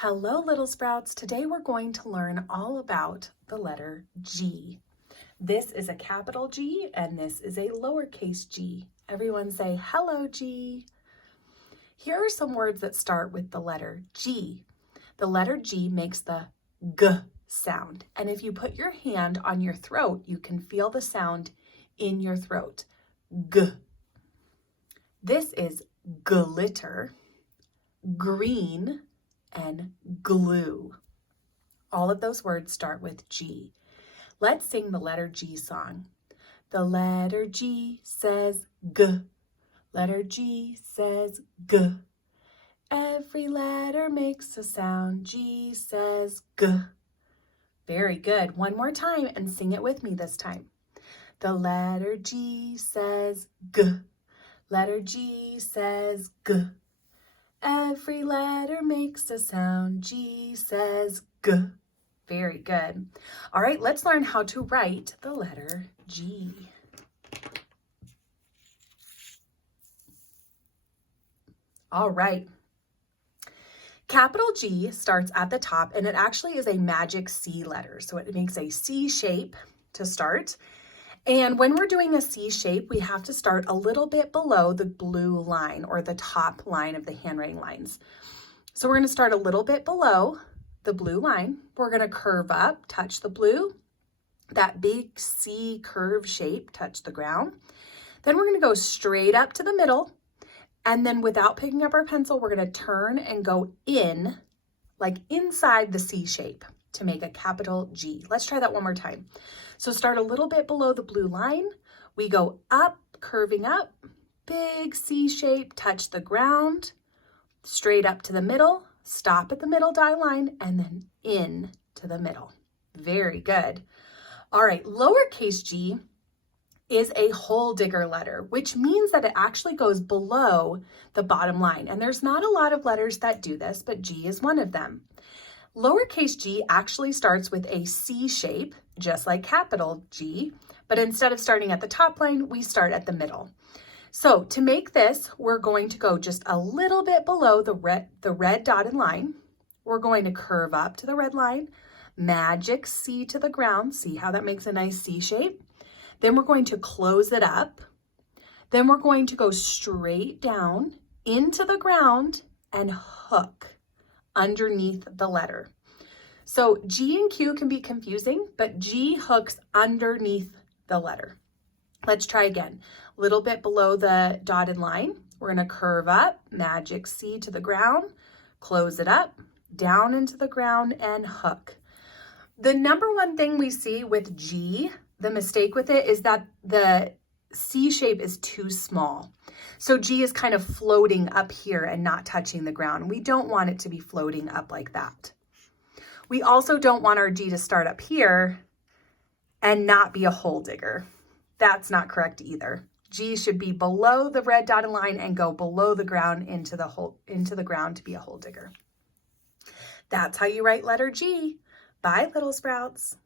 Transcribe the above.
Hello, little sprouts. Today we're going to learn all about the letter G. This is a capital G and this is a lowercase g. Everyone say, hello, G. Here are some words that start with the letter G. The letter G makes the G sound. And if you put your hand on your throat, you can feel the sound in your throat. G. This is glitter, green, and glue. All of those words start with G. Let's sing the letter G song. The letter G says G. Letter G says G. Every letter makes a sound. G says G. Very good. One more time and sing it with me this time. The letter G says G. Letter G says G. Every letter makes a sound. G says G. Very good. All right, let's learn how to write the letter G. All right. Capital G starts at the top and it actually is a magic C letter. So it makes a C shape to start. And when we're doing a C shape, we have to start a little bit below the blue line or the top line of the handwriting lines. So we're going to start a little bit below the blue line. We're going to curve up, touch the blue, that big C curve shape, touch the ground. Then we're going to go straight up to the middle. And then without picking up our pencil, we're going to turn and go in, like inside the C shape to make a capital G. Let's try that one more time. So start a little bit below the blue line. We go up, curving up, big C shape, touch the ground, straight up to the middle, stop at the middle dotted line, and then in to the middle. Very good. All right, lowercase g is a hole digger letter, which means that it actually goes below the bottom line. And there's not a lot of letters that do this, but G is one of them. Lowercase g actually starts with a C shape, just like capital G, but instead of starting at the top line, we start at the middle. So to make this, we're going to go just a little bit below the red dotted line. We're going to curve up to the red line, magic C to the ground. See how that makes a nice C shape? Then we're going to close it up. Then we're going to go straight down into the ground and hook underneath the letter. So G and Q can be confusing, but G hooks underneath the letter. Let's try again. A little bit below the dotted line, we're going to curve up, magic C to the ground, close it up, down into the ground, and hook. The number one thing we see with G, the mistake with it, is that the C shape is too small. So G is kind of floating up here and not touching the ground. We don't want it to be floating up like that. We also don't want our G to start up here and not be a hole digger. That's not correct either. G should be below the red dotted line and go below the ground into the ground to be a hole digger. That's how you write letter G. Bye, little sprouts.